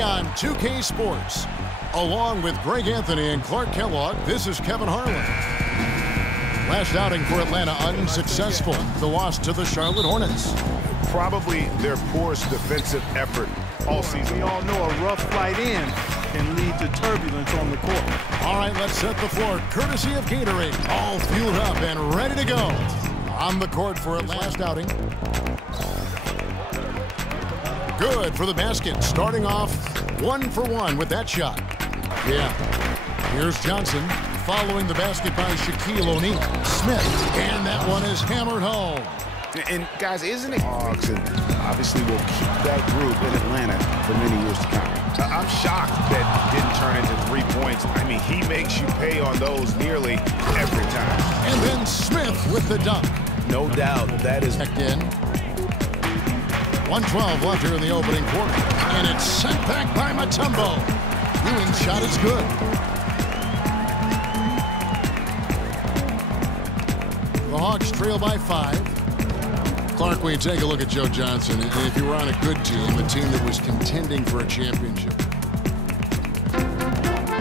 On 2K Sports, along with Greg Anthony and Clark Kellogg, this is Kevin Harlan. Last outing for Atlanta unsuccessful. The loss to the Charlotte Hornets. Probably their poorest defensive effort all season. We all know a rough flight in can lead to turbulence on the court. All right, let's set the floor. Courtesy of Gatorade. All fueled up and ready to go. On the court for a last outing. Good for the basket. Starting off 1-for-1 with that shot. Yeah. Here's Johnson following the basket by Shaquille O'Neal. Smith, and that one is hammered home. And guys, isn't it? Hawks, and obviously will keep that group in Atlanta for many years to come. I'm shocked that didn't turn into 3 points. I mean, he makes you pay on those nearly every time. And then Smith with the dunk. No doubt that is back in. 1:12 left here in the opening quarter. And it's sent back by Mutombo. Ewing's shot is good. The Hawks trail by 5. Clark, when you take a look at Joe Johnson, and if you were on a good team, a team that was contending for a championship.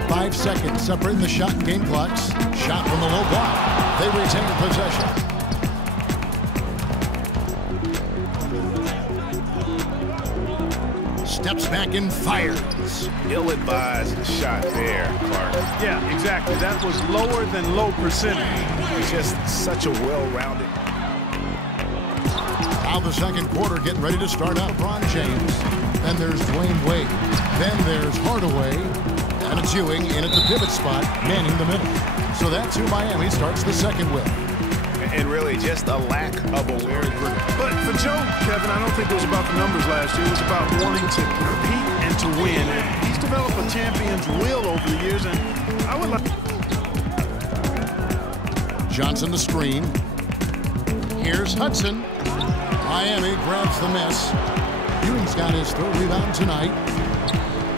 5 seconds separating the shot and game clocks. Shot from the low block. They retain possession. Steps back and fires. Ill-advised shot there, Clark. Yeah, exactly. That was lower than low percentage. It's just such a well-rounded. Now the second quarter getting ready to start out. LeBron James. Then there's Dwayne Wade. Then there's Hardaway. And it's Ewing in at the pivot spot, manning the middle. So that's who Miami starts the second with. And really just a lack of awareness. But for Joe, Kevin, I don't think it was about the numbers last year. It was about wanting to compete and to win. And he's developed a champion's will over the years, and I would like. Johnson the screen. Here's Hudson. Miami grabs the miss. Ewing's got his third rebound tonight.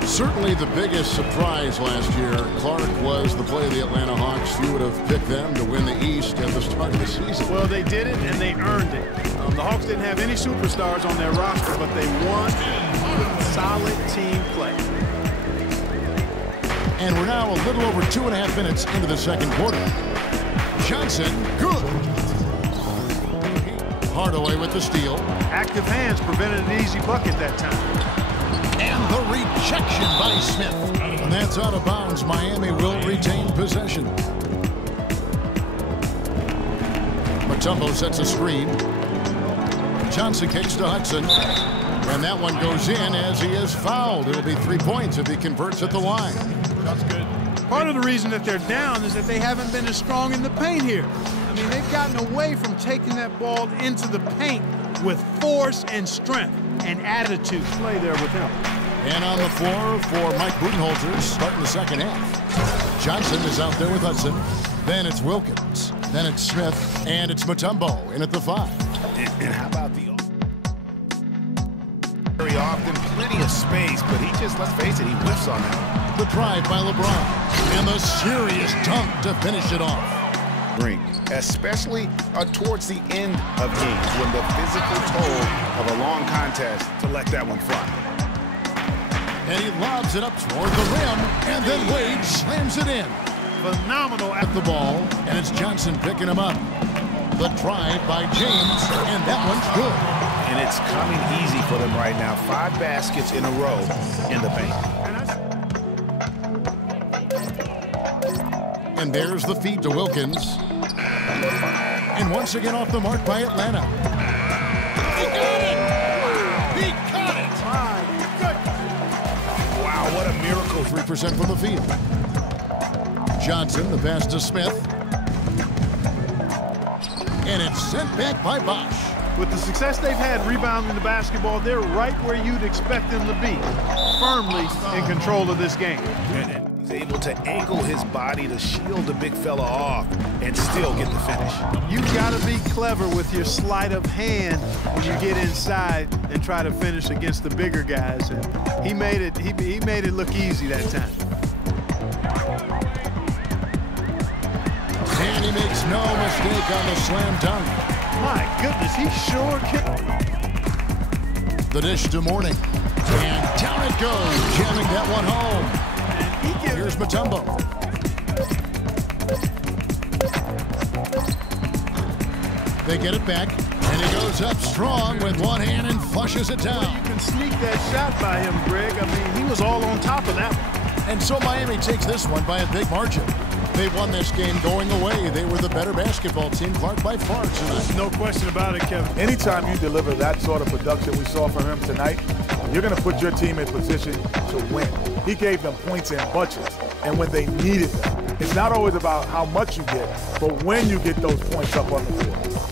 Certainly the biggest surprise last year, Clark, was the play of the Atlanta Hawks. You would have picked them to win the East at the start of the season. Well, they did it, and they earned it. The Hawks didn't have any superstars on their roster, but they won with solid team play. And we're now a little over 2.5 minutes into the second quarter. Johnson, good. Hardaway with the steal. Active hands prevented an easy bucket that time. And the rejection by Smith. And that's out of bounds. Miami will retain possession. Mutombo sets a screen. Johnson kicks to Hudson. And that one goes in as he is fouled. It'll be 3 points if he converts at the line. That's good. Part of the reason that they're down is that they haven't been as strong in the paint here. I mean, they've gotten away from taking that ball into the paint with force and strength and attitude. Play there with him. And on the floor for Mike Budenholzer starting the second half. Johnson is out there with Hudson. Then it's Wilkins. Then it's Smith. And it's Mutombo in at the 5. And how about the... Very often, plenty of space, but he just, let's face it, he whiffs on that. The drive by LeBron. And the serious dunk to finish it off. Brink, especially towards the end of games when the physical toll of a long contest to let that one fly. And he lobs it up toward the rim, and then Wade slams it in. Phenomenal at the ball, and it's Johnson picking him up. The drive by James, and that one's good. And it's coming easy for them right now. 5 baskets in a row in the paint. And there's the feed to Wilkins. And once again off the mark by Atlanta. He got it! He got it! My goodness! Wow, what a miracle. 3% from the field. Johnson, the pass to Smith. And it's sent back by Bosch. With the success they've had rebounding the basketball, they're right where you'd expect them to be. Firmly in control of this game. He's able to angle his body to shield the big fella off and still get the finish. You've got to be clever with your sleight of hand when you get inside and try to finish against the bigger guys. And he made it look easy that time. And he makes no mistake on the slam dunk. My goodness, he sure can. The dish to Morning. And down it goes, jamming that one home. Here's Mutombo. They get it back, and he goes up strong with one hand and flushes it down. You can sneak that shot by him, Greg. I mean, he was all on top of that one. And so Miami takes this one by a big margin. They won this game going away. They were the better basketball team, Clark, by far tonight. No question about it, Kevin. Anytime you deliver that sort of production we saw from him tonight, you're going to put your team in position to win. He gave them points in bunches, and when they needed them. It's not always about how much you get, but when you get those points up on the board.